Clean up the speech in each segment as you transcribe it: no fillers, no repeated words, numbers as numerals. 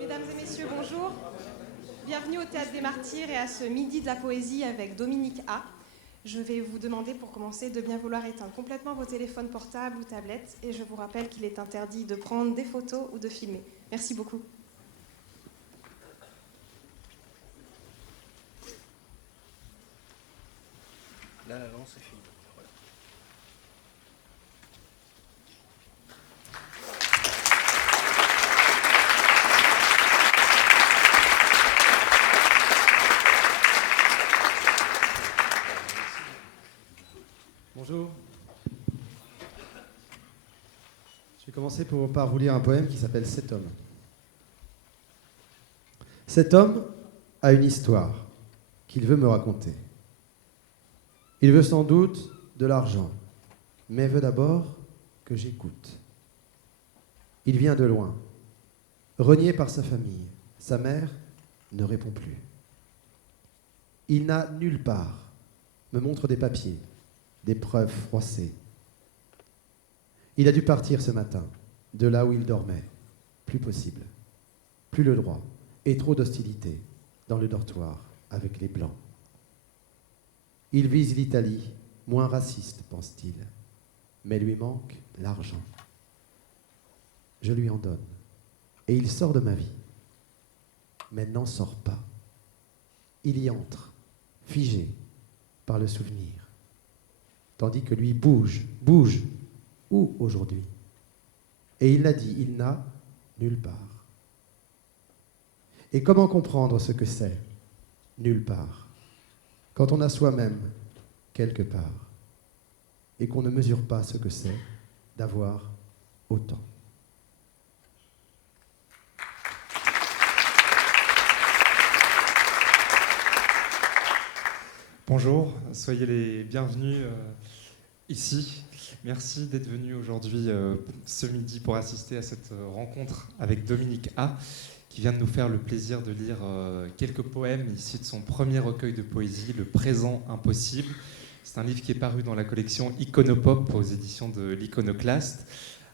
Mesdames et messieurs, bonjour. Bienvenue au Théâtre des Martyrs et à ce Midi de la Poésie avec Dominique A. Je vais vous demander pour commencer de bien vouloir éteindre complètement vos téléphones portables ou tablettes et je vous rappelle qu'il est interdit de prendre des photos ou de filmer. Merci beaucoup. Là, c'est fini. Voilà. Bonjour. Je vais commencer par vous lire un poème qui s'appelle « Cet homme ». Cet homme a une histoire qu'il veut me raconter. Il veut sans doute de l'argent, mais veut d'abord que j'écoute. Il vient de loin, renié par sa famille. Sa mère ne répond plus. Il n'a nulle part, me montre des papiers, des preuves froissées. Il a dû partir ce matin, de là où il dormait. Plus possible, plus le droit, et trop d'hostilité dans le dortoir avec les Blancs. Il vise l'Italie, moins raciste, pense-t-il, mais lui manque l'argent. Je lui en donne, et il sort de ma vie, mais n'en sort pas. Il y entre, figé par le souvenir, tandis que lui bouge, où aujourd'hui? Et il l'a dit, il n'a nulle part. Et comment comprendre ce que c'est, nulle part, quand on a soi-même quelque part, et qu'on ne mesure pas ce que c'est d'avoir autant? Bonjour, soyez les bienvenus ici. Merci d'être venus aujourd'hui, ce midi, pour assister à cette rencontre avec Dominique A, qui vient de nous faire le plaisir de lire quelques poèmes issus de son premier recueil de poésie, Le Présent Impossible. C'est un livre qui est paru dans la collection Iconopop aux éditions de l'Iconoclaste,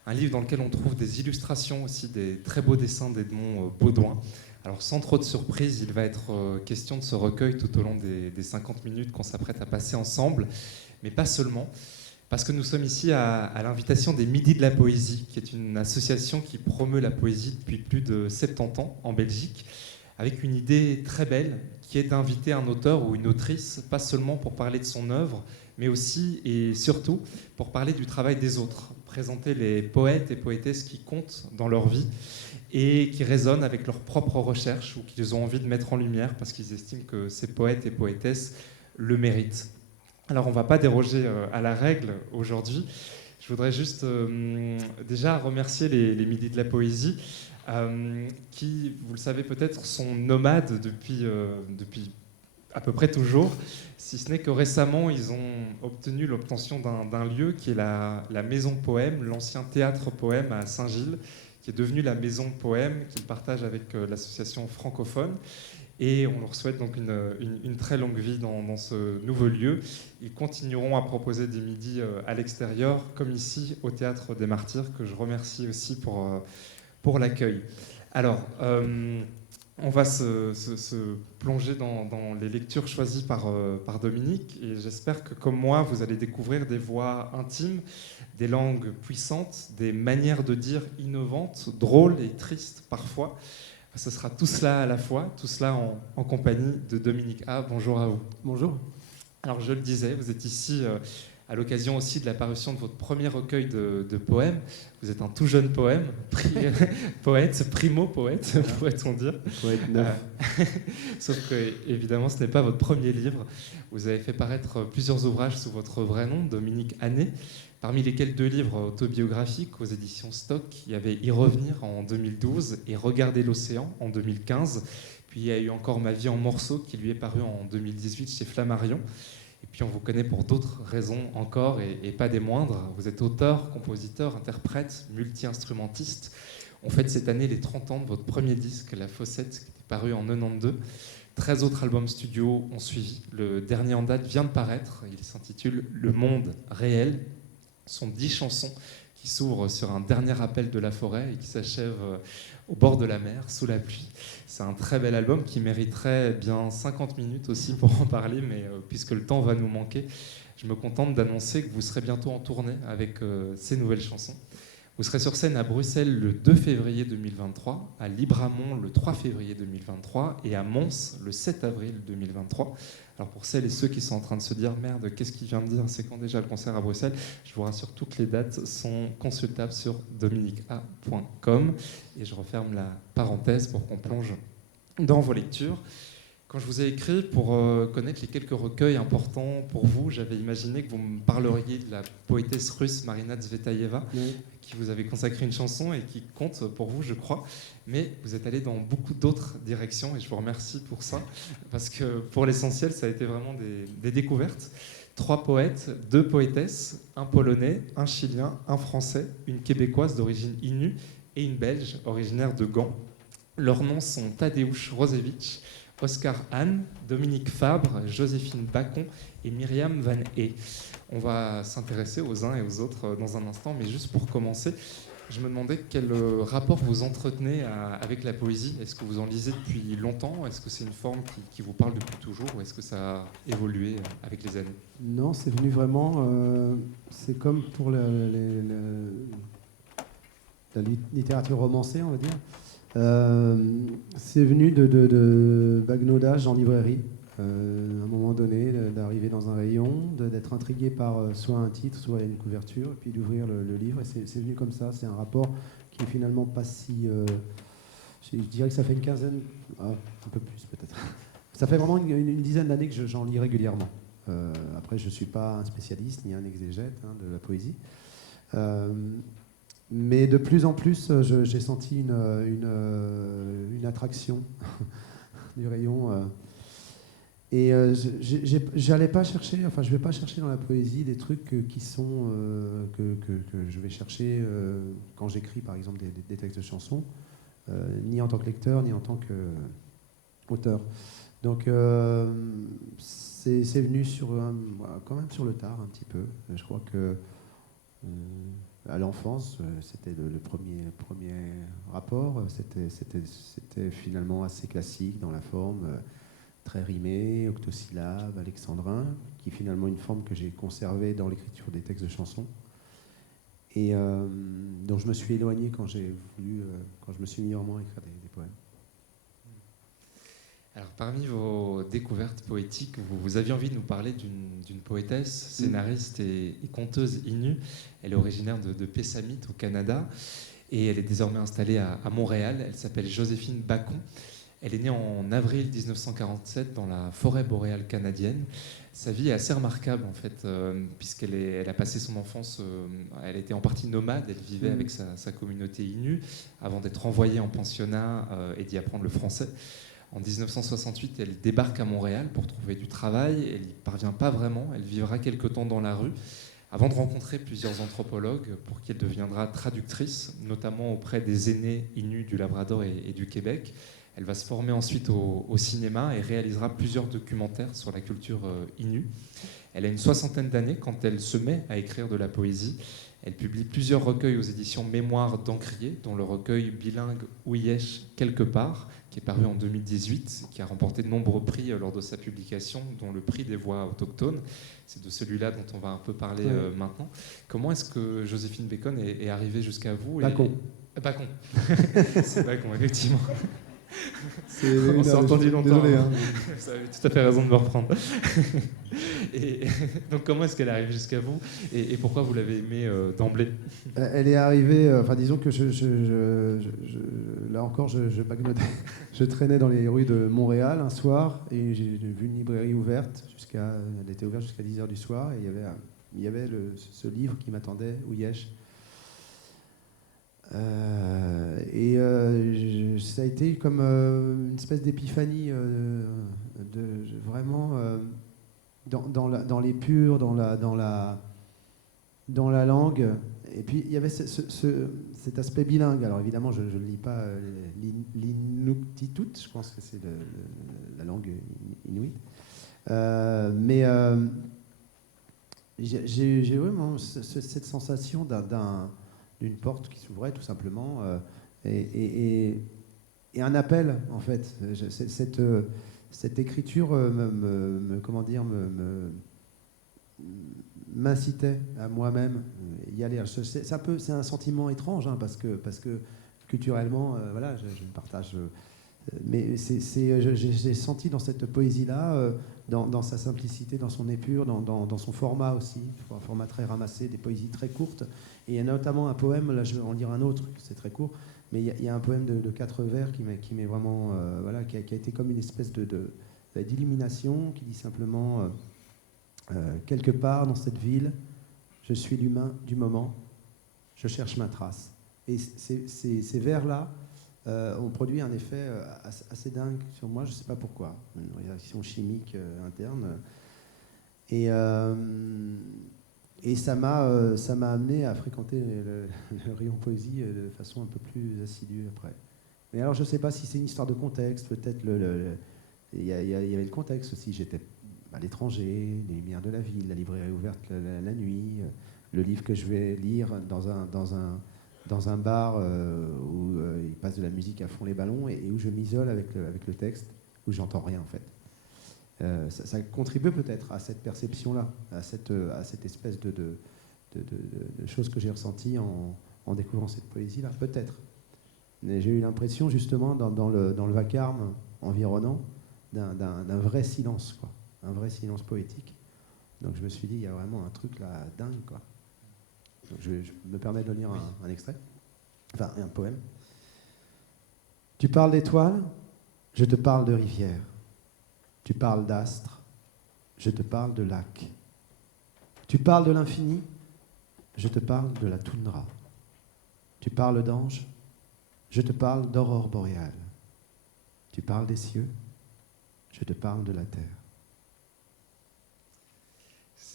un livre dans lequel on trouve des illustrations aussi, des très beaux dessins d'Edmond Baudouin. Alors sans trop de surprise, il va être question de ce recueil tout au long des 50 minutes qu'on s'apprête à passer ensemble, mais pas seulement, parce que nous sommes ici à l'invitation des Midis de la Poésie, qui est une association qui promeut la poésie depuis plus de 70 ans en Belgique, avec une idée très belle, qui est d'inviter un auteur ou une autrice, pas seulement pour parler de son œuvre, mais aussi et surtout pour parler du travail des autres, présenter les poètes et poétesses qui comptent dans leur vie et qui résonnent avec leurs propres recherches ou qu'ils ont envie de mettre en lumière parce qu'ils estiment que ces poètes et poétesses le méritent. Alors on ne va pas déroger à la règle aujourd'hui. Je voudrais juste déjà remercier les Midis de la Poésie qui, vous le savez peut-être, sont nomades depuis à peu près toujours, si ce n'est que récemment ils ont obtenu l'obtention d'un lieu qui est la Maison Poème, l'ancien théâtre Poème à Saint-Gilles, qui est devenu la Maison Poème qu'ils partagent avec l'association francophone. Et on leur souhaite donc une très longue vie dans ce nouveau lieu. Ils continueront à proposer des midis à l'extérieur, comme ici au Théâtre des Martyrs, que je remercie aussi pour l'accueil. Alors, on va se plonger dans les lectures choisies par Dominique, et j'espère que, comme moi, vous allez découvrir des voix intimes, des langues puissantes, des manières de dire innovantes, drôles et tristes parfois. Ce sera tout cela à la fois, tout cela en compagnie de Dominique A. Bonjour à vous. Bonjour. Alors je le disais, vous êtes ici à l'occasion aussi de la parution de votre premier recueil de poèmes. Vous êtes un tout jeune poète, primo-poète, pourrait-on dire. Poète neuf. Sauf que, évidemment, ce n'est pas votre premier livre. Vous avez fait paraître plusieurs ouvrages sous votre vrai nom, Dominique Anné, parmi lesquels 2 livres autobiographiques aux éditions Stock. Il y avait Y revenir en 2012 et Regarder l'océan en 2015. Puis il y a eu encore Ma vie en morceaux qui lui est paru en 2018 chez Flammarion. Et puis on vous connaît pour d'autres raisons encore et pas des moindres. Vous êtes auteur, compositeur, interprète, multi-instrumentiste. On fête cette année les 30 ans de votre premier disque, La Fossette, qui était paru en 92. 13 autres albums studio ont suivi. Le dernier en date vient de paraître. Il s'intitule Le Monde Réel. Ce sont 10 chansons qui qui s'ouvre sur un dernier appel de la forêt et qui s'achève au bord de la mer, sous la pluie. C'est un très bel album qui mériterait bien 50 minutes aussi pour en parler, mais puisque le temps va nous manquer, je me contente d'annoncer que vous serez bientôt en tournée avec ces nouvelles chansons. Vous serez sur scène à Bruxelles le 2 février 2023, à Libramont le 3 février 2023 et à Mons le 7 avril 2023. Alors pour celles et ceux qui sont en train de se dire « Merde, qu'est-ce qu'il vient de dire? C'est quand déjà le concert à Bruxelles ?» Je vous rassure, toutes les dates sont consultables sur dominiquea.com. Et je referme la parenthèse pour qu'on plonge dans vos lectures. Quand je vous ai écrit pour connaître les quelques recueils importants pour vous, j'avais imaginé que vous me parleriez de la poétesse russe Marina Tsvetaeva, qui vous avait consacré une chanson et qui compte pour vous, je crois. Mais vous êtes allé dans beaucoup d'autres directions et je vous remercie pour ça, parce que pour l'essentiel, ça a été vraiment des découvertes. 3 poètes, 2 poétesses, un Polonais, un Chilien, un Français, une Québécoise d'origine Innu et une Belge originaire de Gand. Leurs noms sont Tadeusz Rosewicz, Oscar Hahn, Dominique Fabre, Joséphine Bacon et Myriam Van Ee. On va s'intéresser aux uns et aux autres dans un instant, mais juste pour commencer, je me demandais quel rapport vous entretenez avec la poésie. Est-ce que vous en lisez depuis longtemps? Est-ce que c'est une forme qui vous parle depuis toujours? Ou est-ce que ça a évolué avec les années? Non, c'est venu vraiment... c'est comme pour la littérature romancée, on va dire. C'est venu de bagnodage en librairie, à un moment donné, d'arriver dans un rayon, d'être intrigué par soit un titre, soit une couverture, et puis d'ouvrir le livre. Et c'est venu comme ça. C'est un rapport qui est finalement pas si... je dirais que ça fait une quinzaine, un peu plus peut-être. Ça fait vraiment une dizaine d'années que j'en lis régulièrement. Après, je ne suis pas un spécialiste ni un exégète de la poésie. Mais de plus en plus, j'ai senti une attraction du rayon. Et j'allais pas chercher, enfin, je vais pas chercher dans la poésie des trucs qui sont que je vais chercher quand j'écris, par exemple, des textes de chansons, ni en tant que lecteur, ni en tant qu'auteur. Donc, c'est venu quand même sur le tard un petit peu. Je crois que à l'enfance, c'était le premier rapport. C'était finalement assez classique dans la forme, très rimé, octosyllabe, alexandrin, qui est finalement une forme que j'ai conservée dans l'écriture des textes de chansons. Et dont je me suis éloigné quand je me suis mis vraiment à écrire des poèmes. Alors, parmi vos découvertes poétiques, vous aviez envie de nous parler d'une poétesse, scénariste et conteuse Innu. Elle est originaire de Pessamit, au Canada, et elle est désormais installée à Montréal. Elle s'appelle Joséphine Bacon. Elle est née en avril 1947 dans la forêt boréale canadienne. Sa vie est assez remarquable, en fait, puisqu'elle a passé son enfance... elle était en partie nomade, elle vivait avec sa communauté Innu, avant d'être envoyée en pensionnat et d'y apprendre le français. En 1968, elle débarque à Montréal pour trouver du travail. Elle n'y parvient pas vraiment. Elle vivra quelque temps dans la rue avant de rencontrer plusieurs anthropologues pour qui elle deviendra traductrice, notamment auprès des aînés Inuits du Labrador et du Québec. Elle va se former ensuite au cinéma et réalisera plusieurs documentaires sur la culture Innu. Elle a une 60aine d'années quand elle se met à écrire de la poésie. Elle publie plusieurs recueils aux éditions Mémoires d'Encrier, dont le recueil bilingue Ouyesh quelque part, qui est paru en 2018, qui a remporté de nombreux prix lors de sa publication, dont le prix des voix autochtones. C'est de celui-là dont on va un peu parler maintenant. Comment est-ce que Joséphine Bacon est arrivée jusqu'à vous? Bacon. Bacon. C'est Bacon, effectivement. On s'est entendu longtemps. Désolé, hein. Vous avez tout à fait raison de me reprendre. Et donc, comment est-ce qu'elle arrive jusqu'à vous et pourquoi vous l'avez aimée d'emblée? Elle est arrivée, disons que là encore, je bagnodais. Je traînais dans les rues de Montréal un soir et j'ai vu une librairie ouverte elle était ouverte jusqu'à 10h du soir et il y avait ce livre qui m'attendait, Ouyesh. Ça a été comme une espèce d'épiphanie vraiment dans l'épure, dans la langue. Et puis il y avait cet aspect bilingue. Alors évidemment, je ne lis pas l'Inuktitut, je pense que c'est la langue inuit. Mais j'ai vraiment cette sensation d'une porte qui s'ouvrait tout simplement, et un appel en fait. Cette écriture m'incitait à moi-même y aller. C'est un sentiment étrange, hein, parce que culturellement, voilà, je partage. Mais j'ai senti dans cette poésie-là, dans sa simplicité, dans son épure, dans son format aussi, un format très ramassé, des poésies très courtes. Et il y a notamment un poème, là je vais en lire un autre, c'est très court, mais il y a un poème de 4 vers qui m'est vraiment, voilà, qui a été comme une espèce d'illumination, qui dit simplement quelque part dans cette ville, je suis l'humain du moment, je cherche ma trace. Et ces vers-là ont produit un effet assez dingue sur moi, je ne sais pas pourquoi, une réaction chimique interne. Et ça m'a amené à fréquenter le rayon poésie de façon un peu plus assidue après. Mais alors je ne sais pas si c'est une histoire de contexte, peut-être il y avait le contexte aussi, j'étais à l'étranger, les lumières de la ville, la librairie ouverte la nuit, le livre que je vais lire dans un bar où il passe de la musique à fond les ballons et où je m'isole avec le texte, où j'entends rien en fait. Ça contribue peut-être à cette perception-là, à cette espèce de choses que j'ai ressenties en découvrant cette poésie-là, peut-être. Mais j'ai eu l'impression justement dans le vacarme environnant d'un vrai silence, quoi, un vrai silence poétique. Donc je me suis dit, il y a vraiment un truc là dingue, quoi. Donc je me permets de lire un extrait, enfin un poème. Tu parles d'étoiles, je te parle de rivière. Tu parles d'astres, je te parle de lac. Tu parles de l'infini, je te parle de la toundra. Tu parles d'anges, je te parle d'aurore boréale. Tu parles des cieux, je te parle de la terre.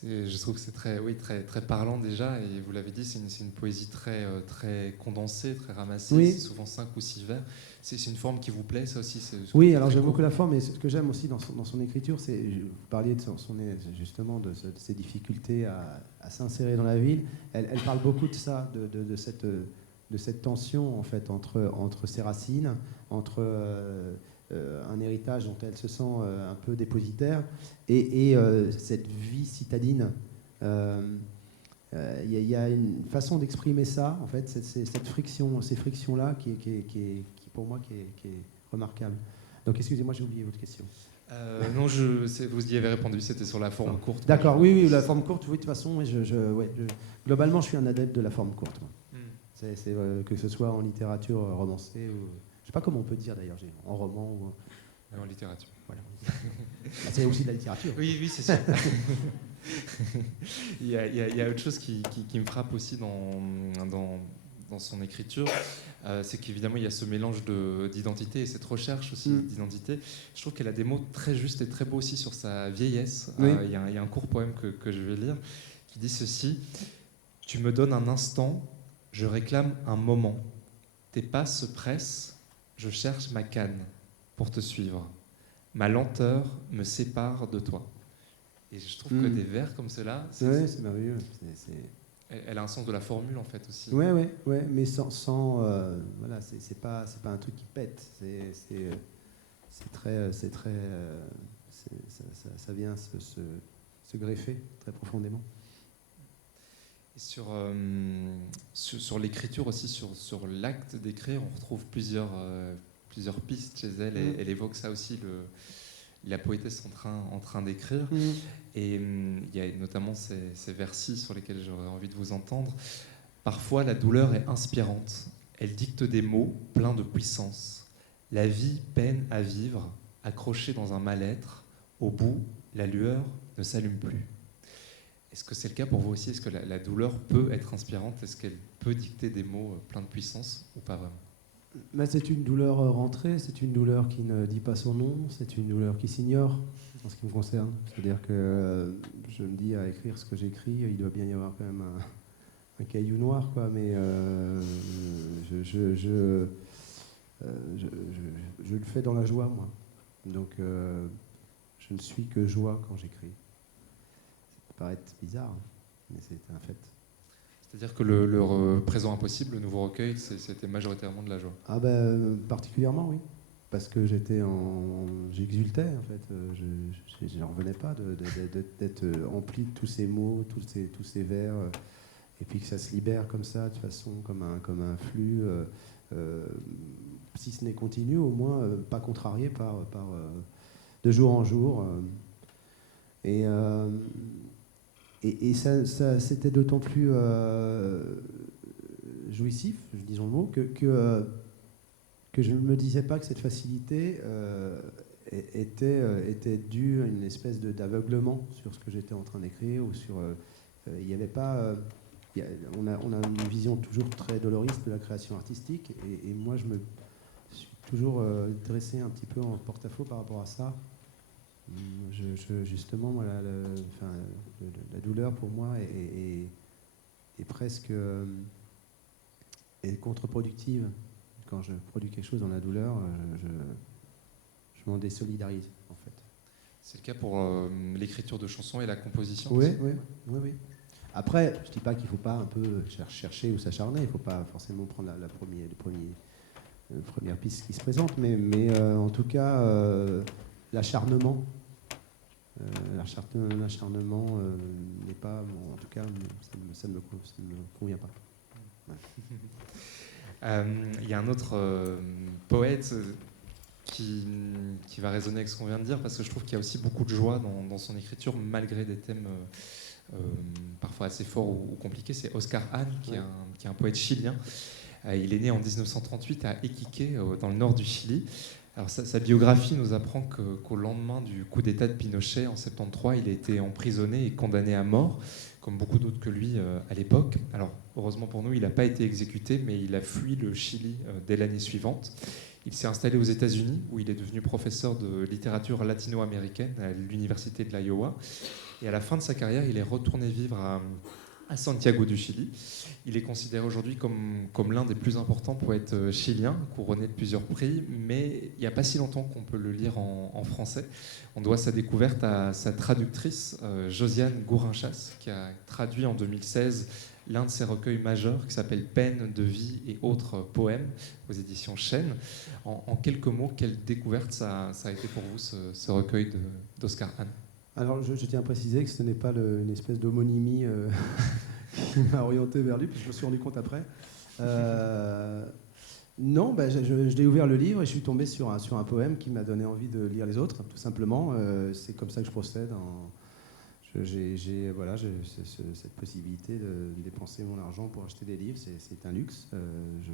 Je trouve que c'est très, très parlant déjà, et vous l'avez dit, c'est une poésie très, très condensée, très ramassée, oui. C'est souvent 5 ou 6 vers. C'est une forme qui vous plaît, ça aussi? Oui, alors j'aime beaucoup la forme, mais ce que j'aime aussi dans son écriture, c'est, vous parliez justement de ses difficultés à s'insérer dans la ville, elle parle beaucoup de ça, de cette tension en fait, entre ses racines, entre un héritage dont elle se sent un peu dépositaire, et cette vie citadine. Il y a une façon d'exprimer ça, en fait, cette friction, ces frictions-là, qui pour moi, qui est remarquable. Donc, excusez-moi, j'ai oublié votre question. Non, vous y avez répondu, c'était sur la forme courte. D'accord, oui, la forme courte, oui, de toute façon, globalement, je suis un adepte de la forme courte. Que ce soit en littérature romancée, ou, je ne sais pas comment on peut dire d'ailleurs, en roman ou en littérature. Voilà. C'est aussi de la littérature. Oui, c'est sûr. il y a autre chose qui me frappe aussi dans son écriture, c'est qu'évidemment il y a ce mélange d'identité et cette recherche aussi d'identité. Je trouve qu'elle a des mots très justes et très beaux aussi sur sa vieillesse. Oui. Il y a un court poème que je vais lire qui dit ceci: tu me donnes un instant, je réclame un moment. Tes pas se pressent, je cherche ma canne pour te suivre. Ma lenteur me sépare de toi. Et je trouve que des vers comme cela, c'est merveilleux. Elle a un sens de la formule en fait aussi. Ouais, mais sans voilà, c'est pas un truc qui pète. Ça vient se greffer très profondément. Et sur l'écriture aussi, sur l'acte d'écrire, on retrouve plusieurs pistes chez elle. Et elle évoque ça aussi, la poétesse en train d'écrire. Et il y a notamment ces vers-ci sur lesquels j'aurais envie de vous entendre. Parfois, la douleur est inspirante. Elle dicte des mots pleins de puissance. La vie peine à vivre, accrochée dans un mal-être. Au bout, la lueur ne s'allume plus. Est-ce que c'est le cas pour vous aussi? Est-ce que la douleur peut être inspirante? Est-ce qu'elle peut dicter des mots pleins de puissance ou pas vraiment? C'est une douleur rentrée, c'est une douleur qui ne dit pas son nom, c'est une douleur qui s'ignore en ce qui me concerne. C'est-à-dire que je me dis à écrire ce que j'écris, il doit bien y avoir quand même un caillou noir, quoi, mais je le fais dans la joie, moi. Donc je ne suis que joie quand j'écrit. Ça peut paraître bizarre, mais c'est un fait. C'est-à-dire que Présent Impossible, le nouveau recueil, c'était majoritairement de la joie. Ah ben, particulièrement, oui. Parce que j'exultais, en fait. Je n'en revenais pas d'être empli de tous ces mots, tous ces vers, et puis que ça se libère comme ça, de façon, comme un flux, si ce n'est continu, au moins pas contrarié par de jour en jour. Et ça c'était d'autant plus jouissif, disons le mot, que je ne me disais pas que cette facilité était due à une espèce d'aveuglement sur ce que j'étais en train d'écrire, ou sur... il n'y avait pas... on a une vision toujours très doloriste de la création artistique, et moi je me suis toujours dressé un petit peu en porte-à-faux par rapport à ça. Justement, moi, la douleur pour moi est presque est contre-productive. Quand je produis quelque chose dans la douleur, je m'en désolidarise, en fait. C'est le cas pour l'écriture de chansons et la composition Oui, aussi. oui. Après, je ne dis pas qu'il ne faut pas un peu chercher ou s'acharner, il ne faut pas forcément prendre la première piste qui se présente, mais en tout cas, l'acharnement n'est pas, bon, en tout cas, ça ne me convient pas. Ouais. Il y a un autre poète qui va résonner avec ce qu'on vient de dire, parce que je trouve qu'il y a aussi beaucoup de joie dans son écriture, malgré des thèmes parfois assez forts ou compliqués. C'est Oscar Hahn, qui est un poète chilien. Il est né en 1938 à Iquique, dans le nord du Chili. Alors, sa biographie nous apprend qu'au lendemain du coup d'État de Pinochet, en 1973, il a été emprisonné et condamné à mort, comme beaucoup d'autres que lui à l'époque. Alors, heureusement pour nous, il n'a pas été exécuté, mais il a fui le Chili dès l'année suivante. Il s'est installé aux États-Unis, où il est devenu professeur de littérature latino-américaine à l'université de l'Iowa. Et à la fin de sa carrière, il est retourné vivre à Santiago du Chili. Il est considéré aujourd'hui comme l'un des plus importants poètes chiliens, couronné de plusieurs prix, mais il n'y a pas si longtemps qu'on peut le lire en français. On doit sa découverte à sa traductrice, Josiane Gourinchas, qui a traduit en 2016 l'un de ses recueils majeurs qui s'appelle Peine de vie et autres poèmes aux éditions Chênes. En quelques mots, quelle découverte ça a été pour vous, ce recueil d'Oscar Hahn? Alors, je tiens à préciser que ce n'est pas une espèce d'homonymie qui m'a orienté vers lui, puis je me suis rendu compte après. Non, je l'ai ouvert le livre et je suis tombé sur un poème qui m'a donné envie de lire les autres, tout simplement. C'est comme ça que je procède. J'ai cette possibilité de dépenser mon argent pour acheter des livres, c'est un luxe. Je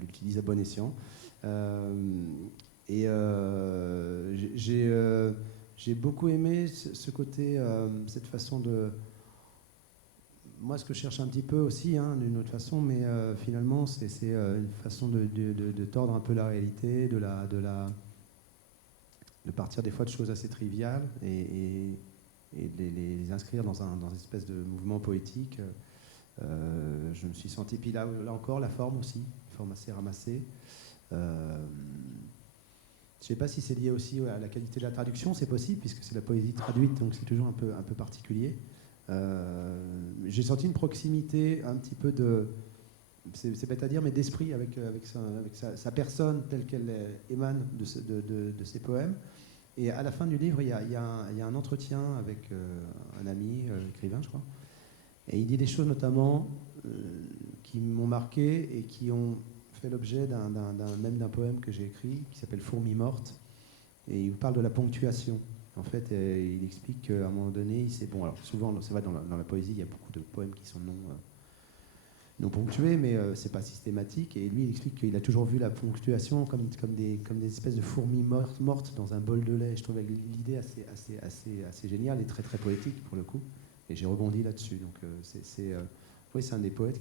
l'utilise à bon escient. J'ai beaucoup aimé ce côté, cette façon de... Moi, ce que je cherche un petit peu aussi, d'une autre façon, mais finalement, c'est une façon de tordre un peu la réalité, de partir des fois de choses assez triviales et de les inscrire dans une espèce de mouvement poétique. Je me suis senti... Puis là encore, la forme aussi, une forme assez ramassée. Je ne sais pas si c'est lié aussi à la qualité de la traduction, c'est possible, puisque c'est la poésie traduite, donc c'est toujours un peu particulier. J'ai senti une proximité un petit peu c'est bête à dire, mais d'esprit avec sa personne telle qu'elle émane de ses poèmes. Et à la fin du livre, il y a un entretien avec un ami, écrivain, je crois. Et il dit des choses notamment qui m'ont marqué et qui ont fait l'objet d'un poème que j'ai écrit qui s'appelle Fourmi morte, et il parle de la ponctuation. En fait, il explique qu'à un moment donné, alors souvent, c'est vrai, dans la poésie, il y a beaucoup de poèmes qui sont non ponctués, mais c'est pas systématique. Et lui, il explique qu'il a toujours vu la ponctuation comme des espèces de fourmis mortes dans un bol de lait. Et je trouvais l'idée assez géniale et très très poétique pour le coup. Et j'ai rebondi là-dessus. Donc oui, c'est un des poètes,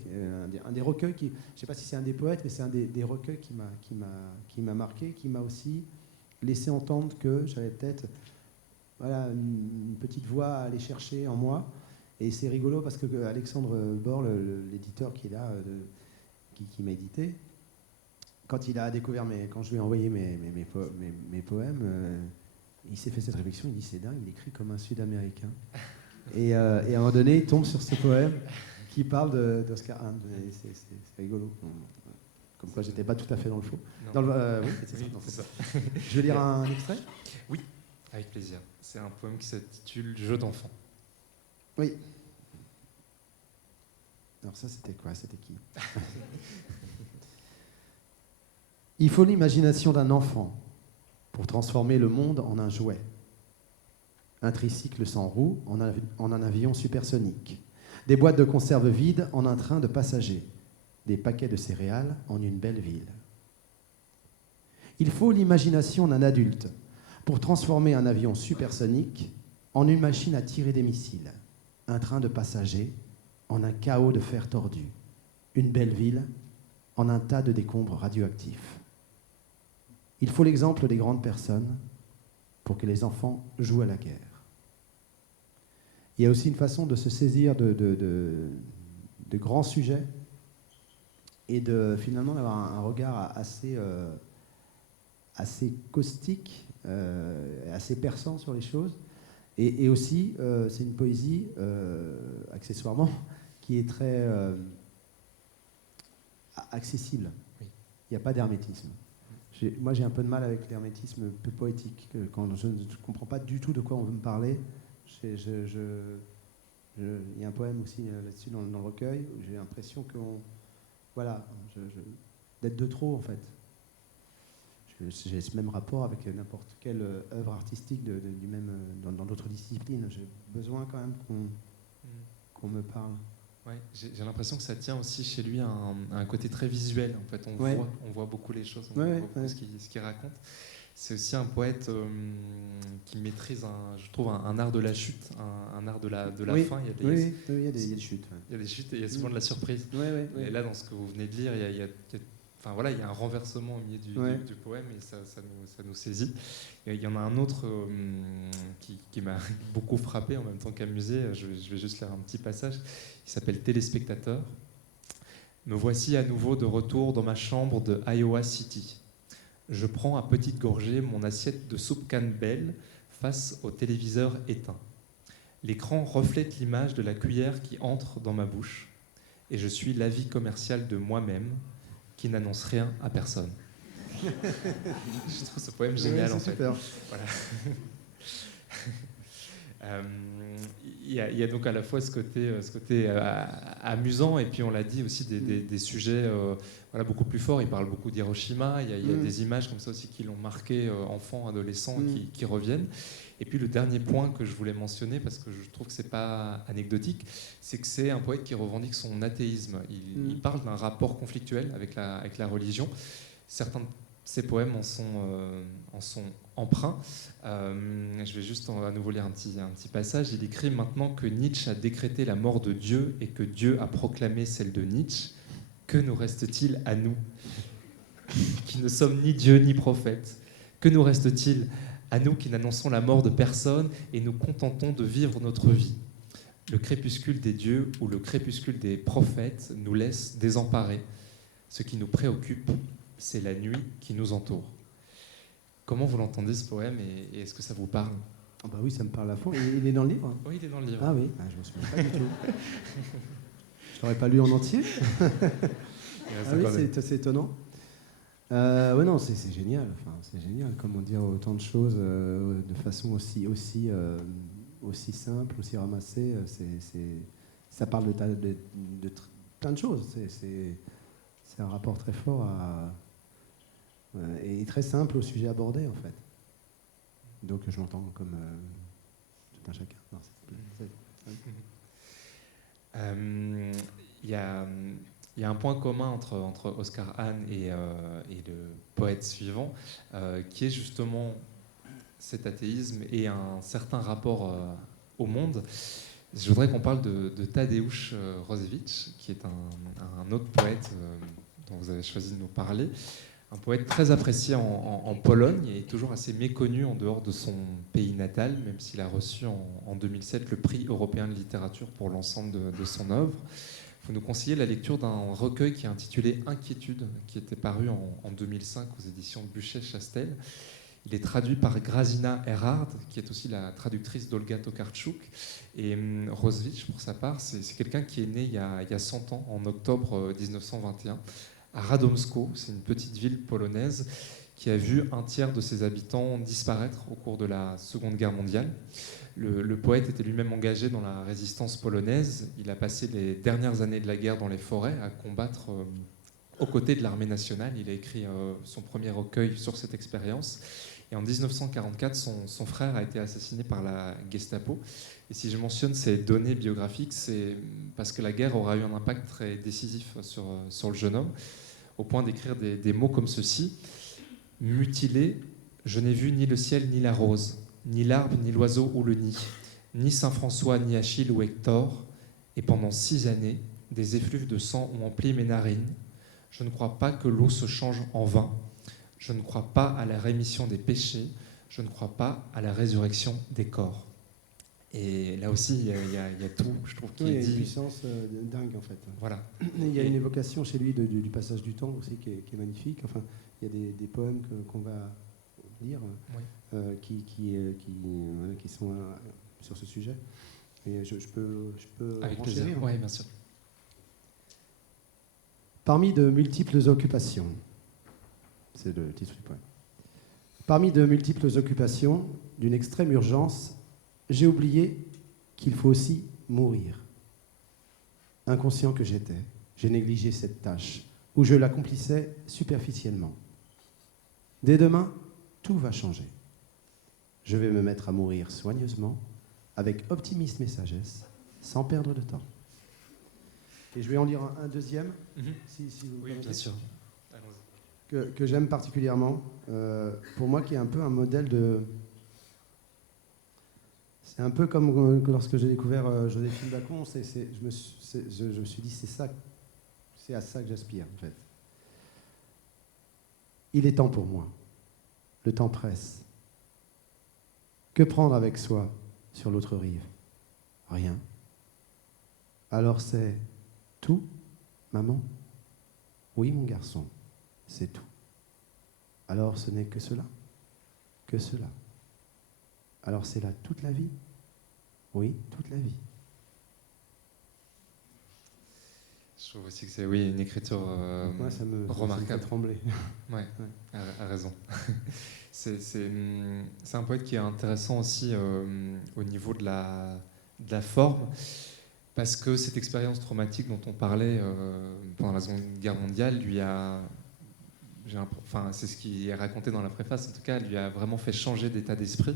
un des recueils qui, je ne sais pas si c'est un des poètes, mais c'est un des recueils qui m'a marqué, qui m'a aussi laissé entendre que j'avais peut-être une petite voix à aller chercher en moi. Et c'est rigolo parce que Alexandre Bord, l'éditeur qui est là, qui m'a édité, quand il a découvert quand je lui ai envoyé mes poèmes, il s'est fait cette réflexion, il dit c'est dingue, il écrit comme un Sud-Américain. Et à un moment donné, il tombe sur ce poème qui parle d'Oscar Hahn. C'est rigolo. Comme quoi, j'étais pas tout à fait dans le faux. Oui, c'est ça. Oui, c'est ça. Je vais lire un extrait. Oui, avec plaisir. C'est un poème qui s'intitule Jeu d'enfant. Oui. Alors ça, c'était quoi? C'était qui? Il faut l'imagination d'un enfant pour transformer le monde en un jouet. Un tricycle sans roue en un avion supersonique. Des boîtes de conserve vides en un train de passagers. Des paquets de céréales en une belle ville. Il faut l'imagination d'un adulte pour transformer un avion supersonique en une machine à tirer des missiles. Un train de passagers en un chaos de fer tordu. Une belle ville en un tas de décombres radioactifs. Il faut l'exemple des grandes personnes pour que les enfants jouent à la guerre. Il y a aussi une façon de se saisir de grands sujets et finalement d'avoir un regard assez caustique, assez perçant sur les choses. Et aussi, c'est une poésie, accessoirement, qui est très accessible. Oui. Il n'y a pas d'hermétisme. Moi, j'ai un peu de mal avec l'hermétisme peu poétique. Quand je ne comprends pas du tout de quoi on veut me parler, il y a un poème aussi là-dessus dans le recueil où j'ai l'impression d'être de trop, en fait. J'ai ce même rapport avec n'importe quelle œuvre artistique du même, dans d'autres disciplines. J'ai besoin quand même qu'on me parle. Ouais, j'ai l'impression que ça tient aussi chez lui à un côté très visuel. En fait, on voit beaucoup les choses, on voit beaucoup ce qu'il raconte. C'est aussi un poète qui maîtrise, je trouve, un art de la chute, un art de la fin. Il y a des chutes. Il y a des chutes et il y a souvent de la surprise. Et là, dans ce que vous venez de lire, il y a un renversement au milieu du poème et ça nous saisit. Et il y en a un autre qui m'a beaucoup frappé en même temps qu'amusé. Je vais juste lire un petit passage. Il s'appelle Téléspectateur. Me voici à nouveau de retour dans ma chambre de Iowa City. Je prends à petites gorgées mon assiette de soupe Campbell face au téléviseur éteint. L'écran reflète l'image de la cuillère qui entre dans ma bouche et je suis l'avis commercial de moi-même qui n'annonce rien à personne. Je trouve ce poème génial, en fait. Super. Voilà. Il y a donc à la fois ce côté amusant et puis on l'a dit aussi des sujets beaucoup plus forts. Il parle beaucoup d'Hiroshima, il y a des images comme ça aussi qui l'ont marqué enfant, adolescent, qui reviennent. Et puis le dernier point que je voulais mentionner, parce que je trouve que c'est pas anecdotique, c'est que c'est un poète qui revendique son athéisme. Il parle d'un rapport conflictuel avec la religion. Certains de ses poèmes en sont emprunts. Je vais juste à nouveau lire un petit passage. Il écrit: maintenant que Nietzsche a décrété la mort de Dieu et que Dieu a proclamé celle de Nietzsche, que nous reste-t-il à nous, qui ne sommes ni Dieu ni prophète? Que nous reste-t-il à nous qui n'annonçons la mort de personne et nous contentons de vivre notre vie? Le crépuscule des dieux ou le crépuscule des prophètes nous laisse désemparés. Ce qui nous préoccupe, c'est la nuit qui nous entoure. Comment vous l'entendez, ce poème, et est-ce que ça vous parle? Bah oui, ça me parle à fond. Il est dans le livre? Oui, il est dans le livre. Ah oui, je ne me souviens pas du tout. Je ne l'aurais pas lu en entier. C'est étonnant. Non, c'est génial. Enfin, c'est génial. Comment dire autant de choses de façon aussi simple, aussi ramassée. Ça parle de plein de choses. C'est un rapport très fort et très simple au sujet abordé, en fait. Donc je l'entends comme tout un chacun. Il y a un point commun entre Oscar Hahn et le poète suivant, qui est justement cet athéisme et un certain rapport au monde. Je voudrais qu'on parle de Tadeusz Rózewicz, qui est un autre poète dont vous avez choisi de nous parler. Un poète très apprécié en Pologne et toujours assez méconnu en dehors de son pays natal, même s'il a reçu en 2007 le prix européen de littérature pour l'ensemble de son œuvre. Vous nous conseillez la lecture d'un recueil qui est intitulé Inquiétude, qui était paru en 2005 aux éditions Buchet-Chastel. Il est traduit par Grazina Erhard, qui est aussi la traductrice d'Olga Tokarczuk. Et Roswitch, pour sa part, c'est quelqu'un qui est né il y a 100 ans, en octobre 1921, à Radomsko. C'est une petite ville polonaise qui a vu un tiers de ses habitants disparaître au cours de la Seconde Guerre mondiale. Le poète était lui-même engagé dans la résistance polonaise. Il a passé les dernières années de la guerre dans les forêts à combattre aux côtés de l'armée nationale. Il a écrit son premier recueil sur cette expérience. Et en 1944, son frère a été assassiné par la Gestapo. Et si je mentionne ces données biographiques, c'est parce que la guerre aura eu un impact très décisif sur le jeune homme, au point d'écrire des mots comme ceci. « Mutilé, je n'ai vu ni le ciel ni la rose, ni l'arbre, ni l'oiseau ou le nid, ni Saint-François, ni Achille ou Hector, et pendant 6 années, des effluves de sang ont empli mes narines. Je ne crois pas que l'eau se change en vin. Je ne crois pas à la rémission des péchés. Je ne crois pas à la résurrection des corps. » Et là aussi, il y a tout, je trouve, qui est dit. Il y a une puissance dingue, en fait. Voilà. Il y a une évocation chez lui du passage du temps aussi qui est magnifique. Enfin, il y a des poèmes qu'on va lire qui sont sur ce sujet. Et je peux avec plaisir. Oui, bien sûr. Parmi de multiples occupations, c'est le titre du poème. Parmi de multiples occupations d'une extrême urgence, j'ai oublié qu'il faut aussi mourir. Inconscient que j'étais, j'ai négligé cette tâche où je l'accomplissais superficiellement. Dès demain, tout va changer. Je vais me mettre à mourir soigneusement, avec optimisme et sagesse, sans perdre de temps. Et je vais en lire un deuxième, si vous oui, bien sûr. Que j'aime particulièrement, pour moi qui est un peu un modèle de... C'est un peu comme lorsque j'ai découvert Joséphine Bacon, je me suis dit c'est à ça que j'aspire en fait. Il est temps pour moi, le temps presse. Que prendre avec soi sur l'autre rive? Rien. Alors c'est tout, maman? Oui, mon garçon, c'est tout. Alors ce n'est que cela, que cela. Alors c'est là toute la vie? Oui, toute la vie. Je trouve aussi que c'est une écriture Moi, ça me remarquable. fait trembler. Ouais, a raison. C'est un poète qui est intéressant aussi au niveau de la forme, parce que cette expérience traumatique dont on parlait pendant la Seconde Guerre mondiale lui a... c'est ce qui est raconté dans la préface, en tout cas, lui a vraiment fait changer d'état d'esprit.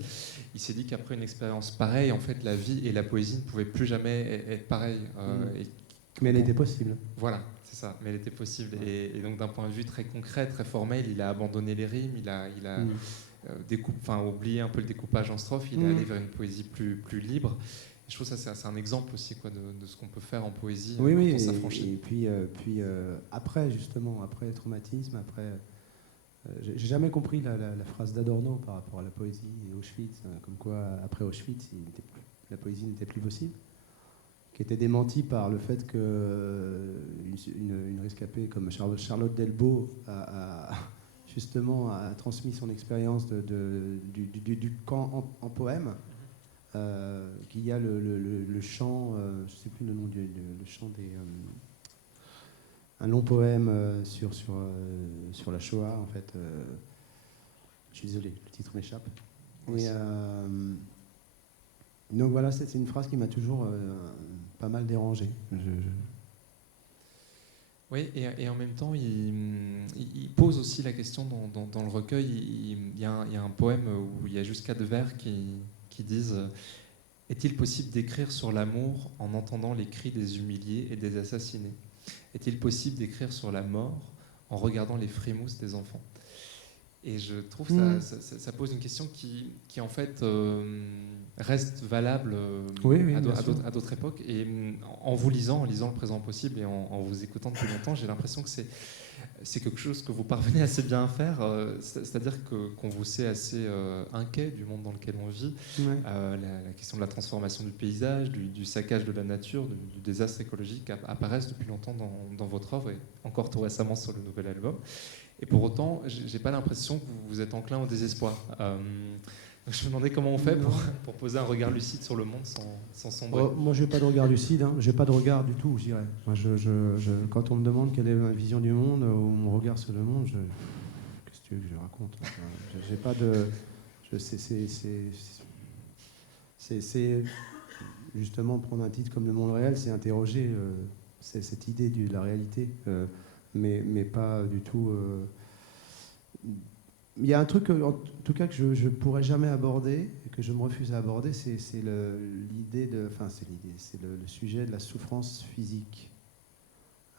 Il s'est dit qu'après une expérience pareille, en fait, la vie et la poésie ne pouvaient plus jamais être pareilles. Mais elle était possible. Voilà, c'est ça, mais elle était possible. Et donc, d'un point de vue très concret, très formel, il a abandonné les rimes, il a oublié un peu le découpage en strophes, il est allé vers une poésie plus libre. Et je trouve que ça, c'est un exemple aussi de ce qu'on peut faire en poésie quand on s'affranchit. Et puis après, justement, après le traumatisme, j'ai jamais compris la phrase d'Adorno par rapport à la poésie et Auschwitz, comme quoi après Auschwitz, la poésie n'était plus possible, qui était démenti par le fait qu'une rescapée comme Charlotte Delbo a transmis son expérience du camp en poème. Qu'il y a le chant, je ne sais plus le nom le chant un long poème sur la Shoah, en fait. Je suis désolé, le titre m'échappe. Donc voilà, c'est une phrase qui m'a toujours pas mal dérangé. Oui, et en même temps, il pose aussi la question dans le recueil. Il y a un poème où il y a juste 4 vers qui disent « Est-il possible d'écrire sur l'amour en entendant les cris des humiliés et des assassinés? Est-il possible d'écrire sur la mort en regardant les frémousses des enfants ?» Et je trouve que ça pose une question qui en fait reste valable à d'autres époques. Et en lisant le présent possible et en vous écoutant depuis longtemps, j'ai l'impression que c'est quelque chose que vous parvenez assez bien à faire. C'est-à-dire qu'on vous sait assez inquiet du monde dans lequel on vit. Ouais. La question de la transformation du paysage, du saccage de la nature, du désastre écologique apparaissent depuis longtemps dans votre œuvre et encore tout récemment sur le nouvel album. Et pour autant, j'ai pas l'impression que vous êtes enclin au désespoir. Donc je me demandais comment on fait pour poser un regard lucide sur le monde sans sombrer. Moi, je n'ai pas de regard lucide, hein. Je n'ai pas de regard du tout, je dirais. Moi, quand on me demande quelle est ma vision du monde ou mon regard sur le monde, qu'est-ce que tu veux que je raconte? J'ai pas de... C'est justement prendre un titre comme Le Monde Réel, c'est interroger cette idée de la réalité, mais pas du tout... Il y a un truc, en tout cas, que je ne pourrais jamais aborder, et que je me refuse à aborder, c'est l'idée c'est le sujet de la souffrance physique.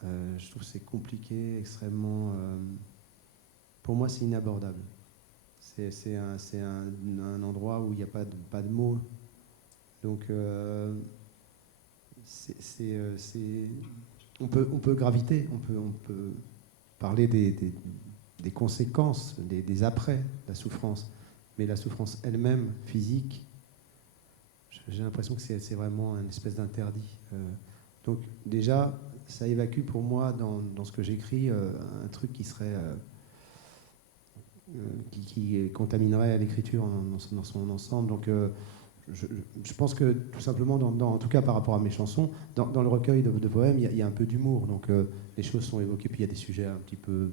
Je trouve que c'est compliqué, extrêmement... pour moi, c'est inabordable. C'est un endroit où il n'y a pas de mots. Donc, on peut graviter, on peut parler des conséquences, des après de la souffrance. Mais la souffrance elle-même, physique, j'ai l'impression que c'est vraiment une espèce d'interdit. Donc déjà, ça évacue pour moi, dans ce que j'écris, un truc qui serait... qui contaminerait l'écriture dans son ensemble. Donc je pense que tout simplement, en tout cas par rapport à mes chansons, dans le recueil de poèmes, il y a un peu d'humour. Donc les choses sont évoquées, puis il y a des sujets un petit peu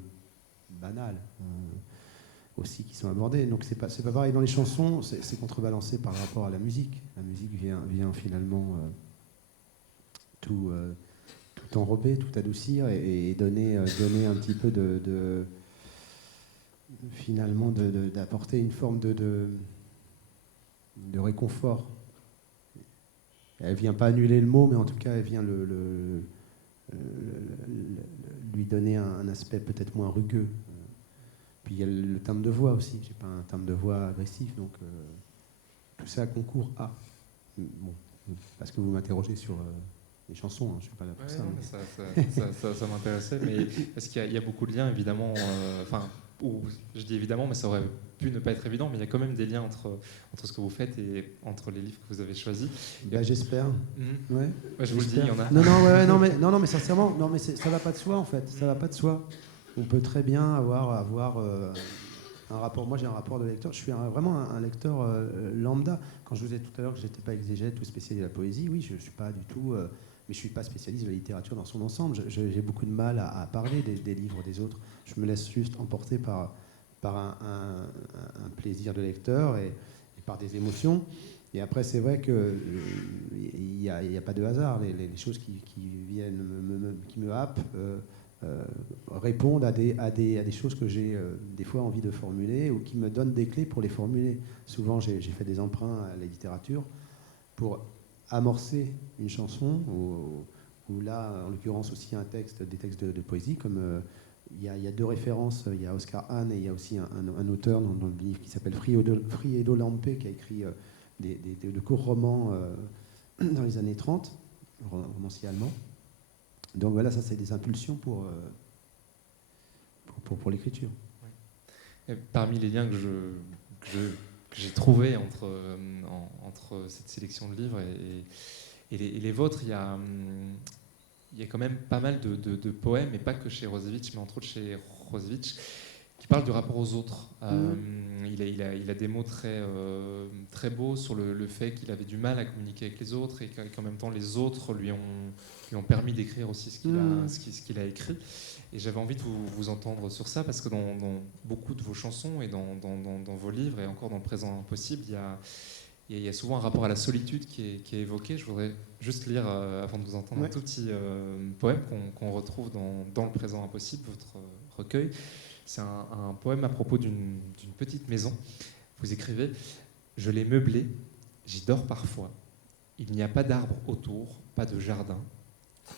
banals aussi qui sont abordés. Donc c'est pas pareil. Dans les chansons, c'est contrebalancé par rapport à la musique. La musique vient finalement tout enrober, tout adoucir et donner un petit peu finalement d'apporter une forme de réconfort. Elle vient pas annuler le mot, mais en tout cas elle vient lui donner un aspect peut-être moins rugueux. Puis il y a le timbre de voix aussi. J'ai pas un timbre de voix agressif, donc tout ça concourt à. Bon, parce que vous m'interrogez sur les chansons, hein, je suis pas là pour ça. Mais... ça m'intéressait, mais parce qu'il y a beaucoup de liens évidemment. Je dis évidemment, mais ça aurait pu ne pas être évident, mais il y a quand même des liens entre ce que vous faites et entre les livres que vous avez choisis. J'espère. Ouais, je vous le dis, il y en a. Non, mais sincèrement, non, mais ça va pas de soi en fait. Ça va pas de soi. On peut très bien avoir un rapport. Moi, j'ai un rapport de lecteur. Je suis vraiment un lecteur lambda. Quand je vous ai dit tout à l'heure que j'étais pas exégète ou spécialiste de la poésie, oui, je suis pas du tout. Mais je ne suis pas spécialiste de la littérature dans son ensemble. J'ai beaucoup de mal à parler des livres des autres. Je me laisse juste emporter par un plaisir de lecteur et par des émotions. Et après, c'est vrai qu'il n'y a pas de hasard. Les choses qui viennent, qui me happent, répondent à des choses que j'ai des fois envie de formuler ou qui me donnent des clés pour les formuler. Souvent, j'ai fait des emprunts à la littérature pour amorcer une chanson, ou là, en l'occurrence, aussi des textes de poésie, comme il y a deux références, il y a Oscar Hahn et il y a aussi un auteur dans le livre qui s'appelle Friedo Lampe, qui a écrit de courts romans dans les années 30, romancier allemand. Donc voilà, ça c'est des impulsions pour l'écriture. Et parmi les liens que j'ai trouvés entre cette sélection de livres et les vôtres, il y a quand même pas mal de poèmes, et pas que chez Rosewicz, mais entre autres chez Rosewicz, qui parlent du rapport aux autres. Il a des mots très beaux sur le fait qu'il avait du mal à communiquer avec les autres et qu'en même temps les autres lui ont permis d'écrire aussi ce qu'il a écrit. Et j'avais envie de vous entendre sur ça, parce que dans beaucoup de vos chansons et dans vos livres et encore dans Le Présent Impossible, il y a souvent un rapport à la solitude qui est évoqué. Je voudrais juste lire, avant de vous entendre, un tout petit poème qu'on retrouve dans Le Présent Impossible, votre recueil. C'est un poème à propos d'une petite maison. Vous écrivez « Je l'ai meublée, j'y dors parfois. Il n'y a pas d'arbres autour, pas de jardin.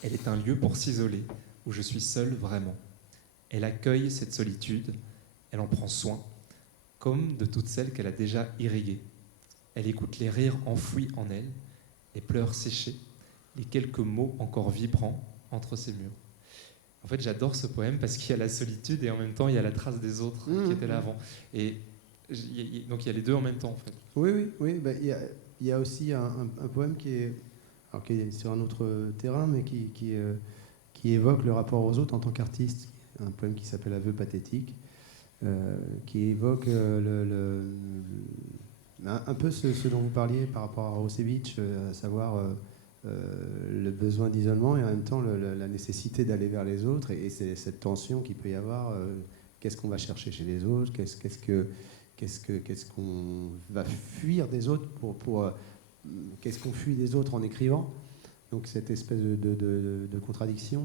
Elle est un lieu pour s'isoler, où je suis seul vraiment. Elle accueille cette solitude, elle en prend soin, comme de toutes celles qu'elle a déjà irriguées. Elle écoute les rires enfouis en elle, les pleurs séchés, les quelques mots encore vibrants entre ses murs. » En fait, j'adore ce poème parce qu'il y a la solitude et en même temps, il y a la trace des autres qui étaient là avant. Et donc, il y a les deux en même temps, en fait. Oui. Ben, il y a aussi un poème qui est sur un autre terrain, mais qui évoque le rapport aux autres en tant qu'artiste. un poème qui s'appelle Aveu pathétique, qui évoque un peu ce dont vous parliez par rapport à Rossevich, à savoir le besoin d'isolement et en même temps la nécessité d'aller vers les autres, et c'est cette tension qu'il peut y avoir. Qu'est-ce qu'on va chercher chez les autres, qu'est-ce qu'on va fuir des autres qu'est-ce qu'on fuit des autres en écrivant. Donc cette espèce de contradiction,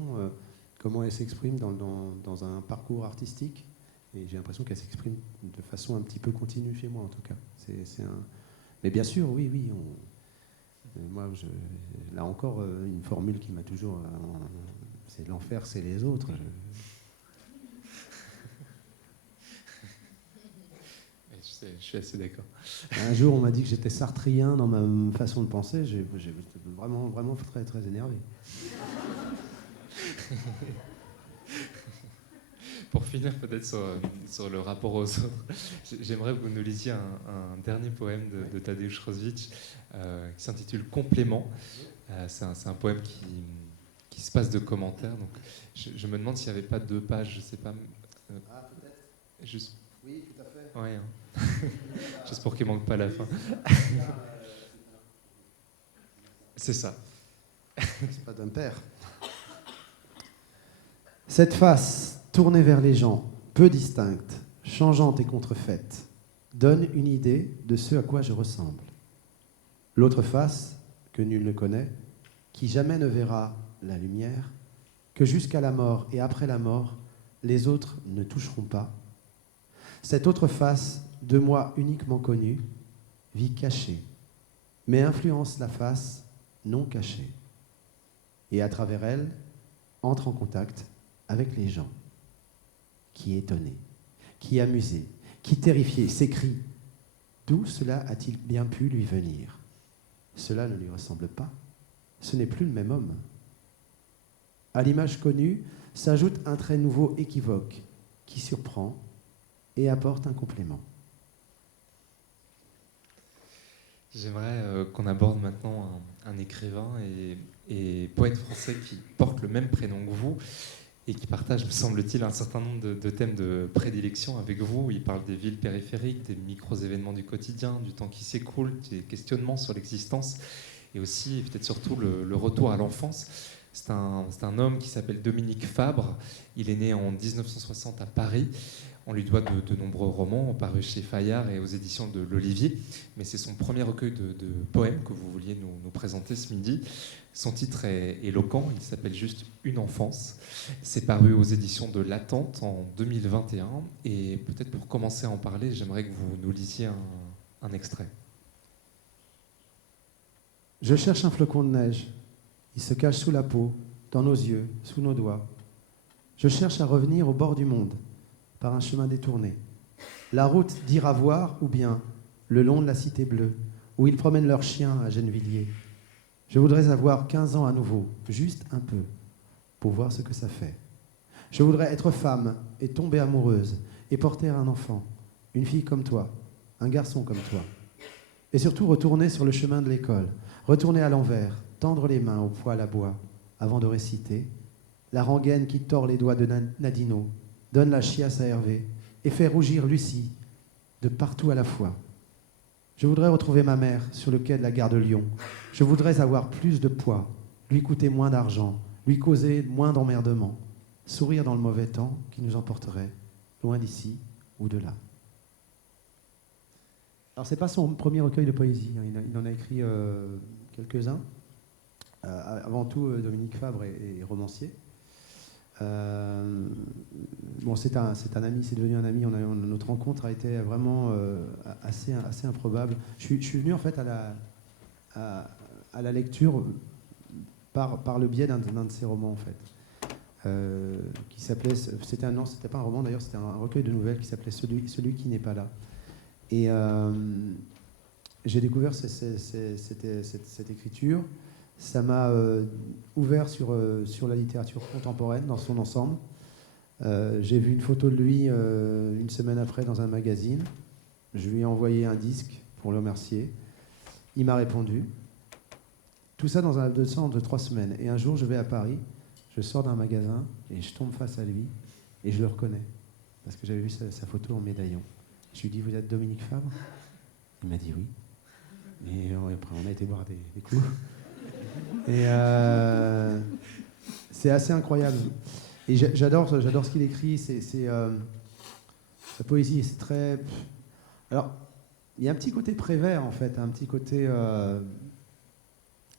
comment elle s'exprime dans un parcours artistique. Et j'ai l'impression qu'elle s'exprime de façon un petit peu continue chez moi, en tout cas. Mais bien sûr, oui. Moi, là encore, une formule qui m'a toujours... c'est l'enfer, c'est les autres. Je suis assez d'accord. Un jour, on m'a dit que j'étais sartrien dans ma façon de penser. J'ai vraiment très, très énervé. Pour finir peut-être sur le rapport aux autres, j'aimerais que vous nous lisiez un dernier poème de Tadeusz Roswitz qui s'intitule Complément. C'est un poème qui se passe de commentaires. Donc je me demande s'il n'y avait pas 2 pages, je ne sais pas. Peut-être. Juste... Oui, tout à fait. Ouais, hein. Juste pour qu'il ne manque pas la fin. C'est ça. C'est pas d'un père. Cette face tournée vers les gens, peu distincte, changeante et contrefaite, donne une idée de ce à quoi je ressemble. L'autre face, que nul ne connaît, qui jamais ne verra la lumière, que jusqu'à la mort et après la mort, les autres ne toucheront pas. Cette autre face, de moi uniquement connue, vit cachée, mais influence la face non cachée. Et à travers elle, entre en contact avec les gens. Qui étonné, qui amusé, qui terrifié, s'écrie « D'où cela a-t-il bien pu lui venir ? Cela ne lui ressemble pas. Ce n'est plus le même homme. » À l'image connue s'ajoute un trait nouveau équivoque qui surprend et apporte un complément. J'aimerais qu'on aborde maintenant un écrivain et poète français qui porte le même prénom que vous et qui partage, me semble-t-il, un certain nombre de thèmes de prédilection avec vous. Il parle des villes périphériques, des micro-événements du quotidien, du temps qui s'écoule, des questionnements sur l'existence et aussi, et peut-être surtout, le retour à l'enfance. C'est un homme qui s'appelle Dominique Fabre. Il est né en 1960 à Paris. On lui doit de nombreux romans parus chez Fayard et aux éditions de l'Olivier. Mais c'est son premier recueil de poèmes que vous vouliez nous présenter ce midi. Son titre est éloquent, il s'appelle juste Une enfance. C'est paru aux éditions de l'Attente en 2021. Et peut-être pour commencer à en parler, j'aimerais que vous nous lisiez un extrait. Je cherche un flocon de neige. Il se cache sous la peau, dans nos yeux, sous nos doigts. Je cherche à revenir au bord du monde, par un chemin détourné. La route d'Ira voir, ou bien le long de la Cité Bleue, où ils promènent leurs chiens à Gennevilliers. Je voudrais avoir 15 ans à nouveau, juste un peu, pour voir ce que ça fait. Je voudrais être femme et tomber amoureuse, et porter un enfant, une fille comme toi, un garçon comme toi. Et surtout retourner sur le chemin de l'école, retourner à l'envers, tendre les mains au poêle à bois, avant de réciter la rengaine qui tord les doigts de Nadino, donne la chiasse à Hervé et fait rougir Lucie de partout à la fois. Je voudrais retrouver ma mère sur le quai de la gare de Lyon. Je voudrais avoir plus de poids, lui coûter moins d'argent, lui causer moins d'emmerdements, sourire dans le mauvais temps qui nous emporterait loin d'ici ou de là. Alors c'est pas son premier recueil de poésie, hein. Il en a écrit quelques-uns. Avant tout, Dominique Fabre est romancier. Bon, c'est un ami, c'est devenu un ami. Notre rencontre a été vraiment assez improbable. Je suis venu en fait à la lecture par le biais d'un de ses romans en fait, qui s'appelait. C'était pas un roman d'ailleurs, c'était un recueil de nouvelles qui s'appelait Celui qui n'est pas là. Et j'ai découvert cette écriture. Ça m'a ouvert sur la littérature contemporaine dans son ensemble. J'ai vu une photo de lui une semaine après dans un magazine. Je lui ai envoyé un disque pour le remercier. Il m'a répondu. Tout ça dans un laps de 3 semaines. Et un jour, je vais à Paris, je sors d'un magasin et je tombe face à lui. Et je le reconnais, parce que j'avais vu sa photo en médaillon. Je lui ai dit, vous êtes Dominique Fabre? Il m'a dit oui. Et après, on a été boire des coups. Et c'est assez incroyable. Et j'adore ce qu'il écrit. Sa poésie, c'est très... Alors, il y a un petit côté Prévert, en fait, un petit côté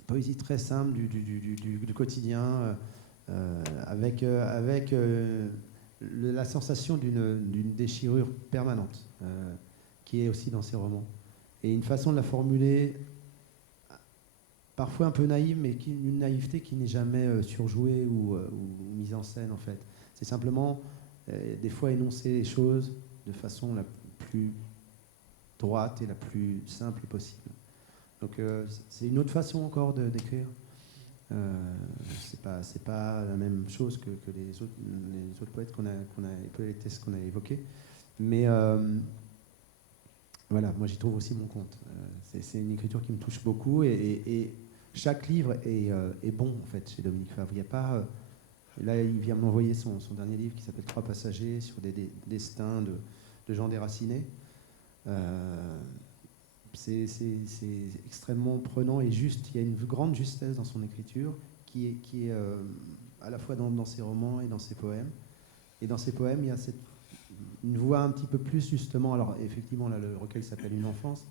poésie très simple du quotidien, avec la sensation d'une déchirure permanente, qui est aussi dans ses romans. Et une façon de la formuler, parfois un peu naïve, mais une naïveté qui n'est jamais surjouée ou mise en scène, en fait. C'est simplement, des fois, énoncer les choses de façon la plus droite et la plus simple possible. Donc c'est une autre façon encore d'écrire. C'est pas la même chose que les autres poètes qu'on a évoqués. Mais voilà, moi j'y trouve aussi mon compte. C'est une écriture qui me touche beaucoup et chaque livre est bon en fait chez Dominique Fabre. Il y a pas là il vient m'envoyer son dernier livre qui s'appelle 3 passagers sur des destins de gens déracinés. C'est extrêmement prenant et juste. Il y a une grande justesse dans son écriture qui est à la fois dans ses romans et dans ses poèmes. Et dans ses poèmes, il y a une voix un petit peu plus justement. Alors effectivement, là, le recueil s'appelle Une enfance,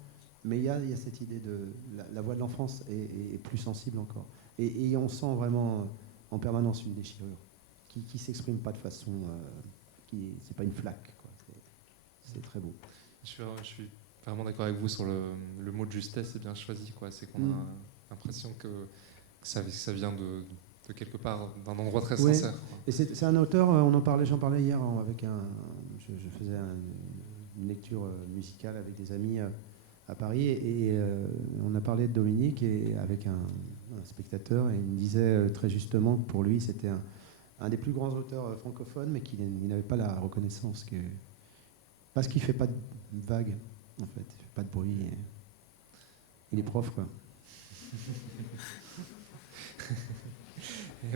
mais il y a cette idée de la voix de l'enfance est plus sensible encore. Et on sent vraiment en permanence une déchirure qui s'exprime pas de façon, c'est pas une flaque, quoi. C'est très beau. Je suis vraiment d'accord avec vous sur le mot de justesse, c'est bien choisi, quoi. C'est qu'on a l'impression que ça vient de quelque part, d'un endroit très sincère. Quoi. Et c'est un auteur, j'en parlais hier avec je faisais une lecture musicale avec des amis à Paris et on a parlé de Dominique et avec un spectateur et il me disait très justement que pour lui c'était un des plus grands auteurs francophones mais qu'il n'avait pas la reconnaissance parce qu'il ne fait pas de vagues, en fait. Il ne fait pas de bruit. Il est prof, quoi.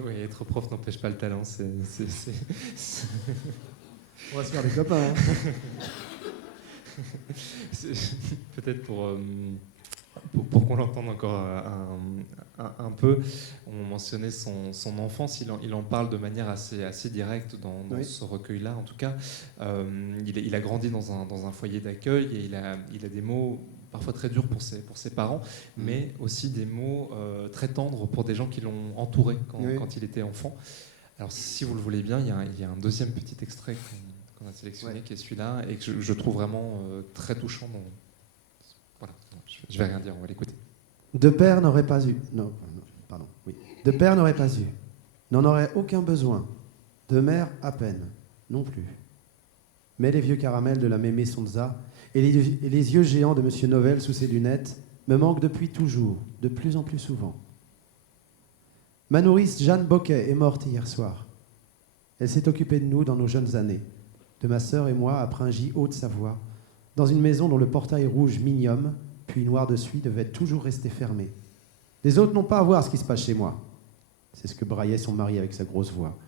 Oui, être prof n'empêche pas le talent. On va se faire des copains. Hein. Peut-être pour qu'on l'entende encore un peu, on mentionnait son enfance, il en parle de manière assez directe dans ce recueil-là, en tout cas. Il a grandi dans un foyer d'accueil et il a des mots parfois très durs pour ses parents, mais aussi des mots très tendres pour des gens qui l'ont entouré quand il était enfant. Alors si vous le voulez bien, il y a un deuxième petit extrait qu'on a sélectionné, qui est celui-là, et que je trouve vraiment très touchant. Voilà, je vais rien dire, on va l'écouter. De père n'aurait pas eu. Non, pardon, oui. De père n'aurait pas eu. N'en aurait aucun besoin. De mère à peine, non plus. Mais les vieux caramels de la mémé Sonza et les yeux géants de Monsieur Novell sous ses lunettes me manquent depuis toujours, de plus en plus souvent. Ma nourrice Jeanne Boquet est morte hier soir. Elle s'est occupée de nous dans nos jeunes années, de ma sœur et moi à Pringy, Haute-Savoie, dans une maison dont le portail rouge minium, puis noir de suie, devait toujours rester fermé. Les autres n'ont pas à voir ce qui se passe chez moi. C'est ce que braillait son mari avec sa grosse voix.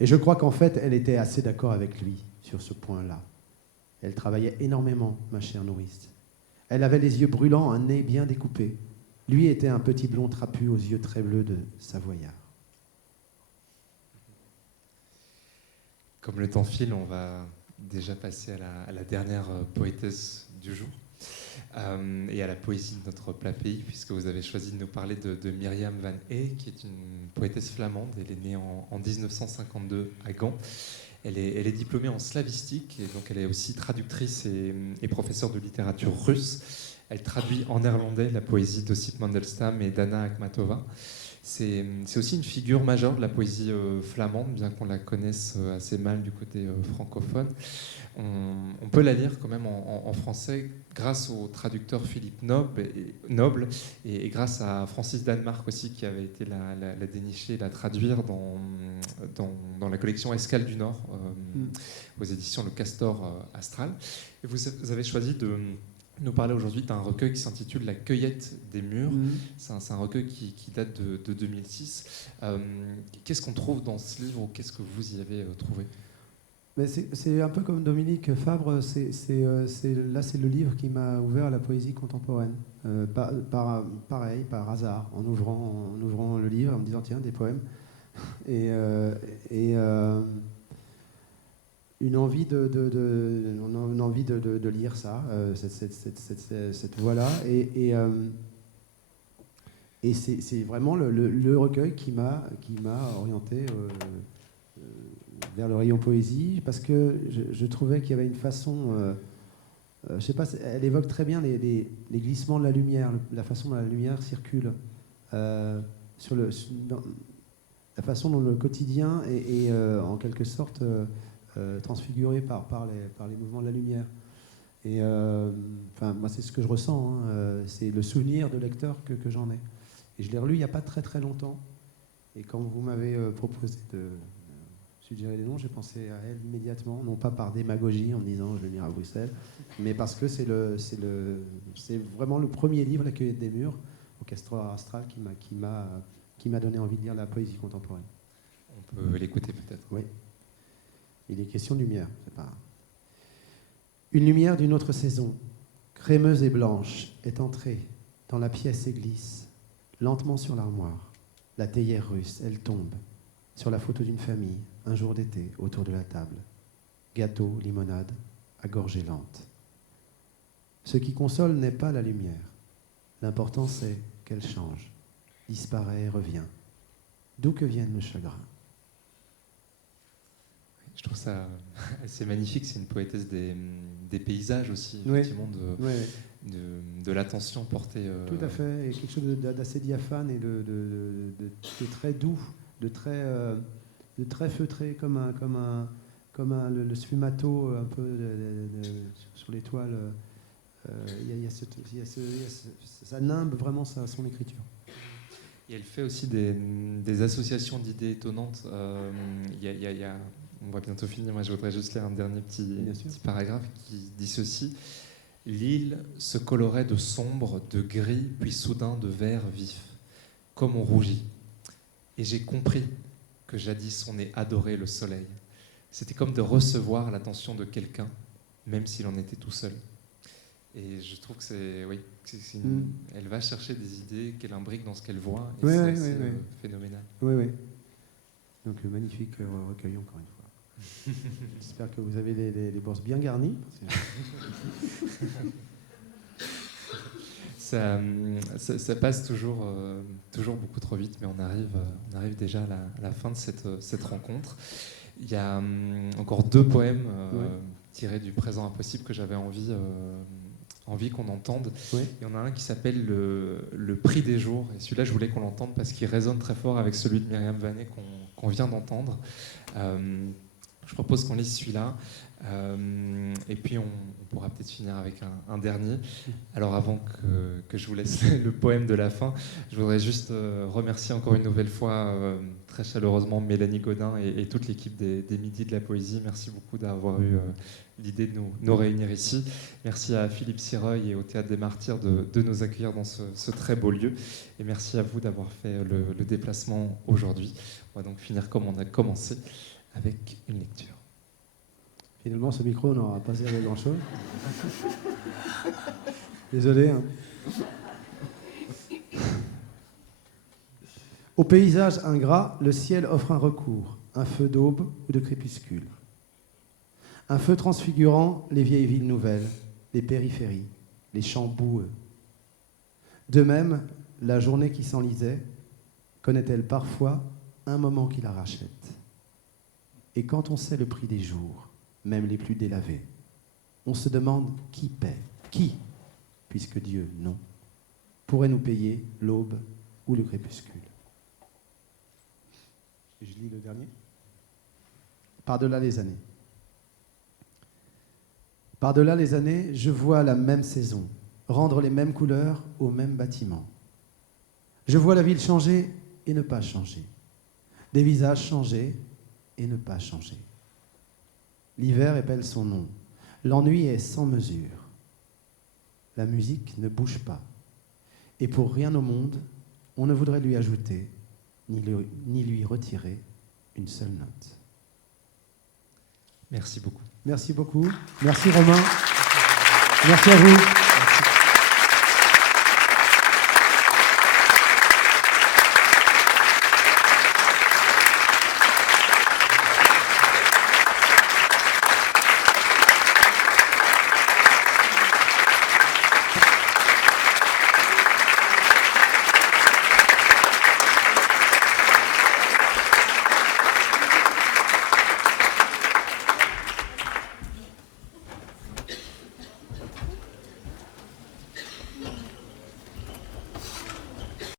Et je crois qu'en fait, elle était assez d'accord avec lui sur ce point-là. Elle travaillait énormément, ma chère nourrice. Elle avait les yeux brûlants, un nez bien découpé. Lui était un petit blond trapu aux yeux très bleus de Savoyard. Comme le temps file, on va déjà passer à la dernière poétesse du jour et à la poésie de notre plat pays, puisque vous avez choisi de nous parler de Myriam van Ee, qui est une poétesse flamande. Elle est née en 1952 à Gand. Elle est diplômée en slavistique, et donc elle est aussi traductrice et professeure de littérature russe. Elle traduit en néerlandais la poésie d'Ossip Mandelstam et d'Anna Akhmatova. C'est aussi une figure majeure de la poésie flamande, bien qu'on la connaisse assez mal du côté francophone. On peut la lire quand même en français grâce au traducteur Philippe Noble et grâce à Francis Danemark aussi, qui avait été la dénicher, la traduire dans la collection Escale du Nord aux éditions Le Castor Astral. Et vous avez choisi de nous parler aujourd'hui d'un recueil qui s'intitule La cueillette des murs. C'est un recueil qui date de 2006. Qu'est-ce qu'on trouve dans ce livre ou qu'est-ce que vous y avez trouvé ? Mais c'est un peu comme Dominique Fabre, là c'est le livre qui m'a ouvert à la poésie contemporaine. Pareil, par hasard, en ouvrant le livre, en me disant tiens, des poèmes. Et une envie une envie de lire ça, cette voie-là. Et c'est vraiment le recueil qui m'a orienté vers le rayon poésie, parce que je trouvais qu'il y avait une façon, je sais pas, elle évoque très bien les glissements de la lumière, la façon dont la lumière circule, la façon dont le quotidien est en quelque sorte transfiguré par les mouvements de la lumière. Et moi, c'est ce que je ressens, hein, c'est le souvenir de lecteur que j'en ai. Et je l'ai relu il n'y a pas très très longtemps. Et quand vous m'avez proposé de suggérer des noms, j'ai pensé à elle immédiatement, non pas par démagogie en me disant je vais venir à Bruxelles, mais parce que c'est vraiment le premier livre, La Cueillette des Murs, au Castor Astral, qui m'a donné envie de lire la poésie contemporaine. On peut l'écouter peut-être. Oui. Il est question de lumière, c'est pas... Une lumière d'une autre saison, crémeuse et blanche, est entrée dans la pièce et glisse, lentement sur l'armoire. La théière russe, elle tombe sur la photo d'une famille, un jour d'été, autour de la table. Gâteau, limonade, à gorgée lente. Ce qui console n'est pas la lumière. L'important, c'est qu'elle change, disparaît et revient. D'où que vienne le chagrin. Je trouve ça assez magnifique. C'est une poétesse des paysages aussi, Oui. effectivement, de l'attention portée. Tout à fait, et quelque chose d'assez diaphane et de très doux, de très feutré, comme le sfumato un peu sur les toiles. Ça nimbe vraiment son écriture. Et elle fait aussi des associations d'idées étonnantes. On va bientôt finir, moi je voudrais juste lire un dernier petit paragraphe qui dit ceci. L'île se colorait de sombre, de gris, puis soudain de vert vif, comme on rougit. Et j'ai compris que jadis on ait adoré le soleil. C'était comme de recevoir l'attention de quelqu'un, même s'il en était tout seul. Et je trouve que elle va chercher des idées qu'elle imbrique dans ce qu'elle voit, et c'est assez phénoménal. Oui. Donc magnifique recueil encore une fois. J'espère que vous avez les bourses bien garnies. Ça passe toujours beaucoup trop vite, mais on arrive déjà à la fin de cette rencontre. Il y a encore 2 poèmes tirés du Présent Impossible que j'avais envie qu'on entende. Oui. Il y en a un qui s'appelle le Prix des jours, et celui-là je voulais qu'on l'entende parce qu'il résonne très fort avec celui de Myriam Vanet qu'on vient d'entendre. Je propose qu'on lise celui-là, et puis on pourra peut-être finir avec un dernier. Alors avant que je vous laisse le poème de la fin, je voudrais juste remercier encore une nouvelle fois très chaleureusement Mélanie Godin et toute l'équipe des Midis de la Poésie. Merci beaucoup d'avoir eu l'idée de nous réunir ici. Merci à Philippe Sireuil et au Théâtre des Martyrs de nous accueillir dans ce très beau lieu. Et merci à vous d'avoir fait le déplacement aujourd'hui. On va donc finir comme on a commencé, avec une lecture. Finalement, ce micro n'aura pas servi à grand-chose. Désolé. Hein. Au paysage ingrat, le ciel offre un recours, un feu d'aube ou de crépuscule. Un feu transfigurant les vieilles villes nouvelles, les périphéries, les champs boueux. De même, la journée qui s'enlisait connaît-elle parfois un moment qui la rachète. Et quand on sait le prix des jours, même les plus délavés, on se demande qui paie, qui, puisque Dieu, non, pourrait nous payer l'aube ou le crépuscule. Et je lis le dernier. Par-delà les années. Par-delà les années, je vois la même saison, rendre les mêmes couleurs aux mêmes bâtiments. Je vois la ville changer et ne pas changer, des visages changer et ne pas changer. L'hiver épelle son nom, l'ennui est sans mesure. La musique ne bouge pas, et pour rien au monde, on ne voudrait lui ajouter ni lui retirer une seule note. Merci beaucoup. Merci beaucoup. Merci Romain. Merci à vous.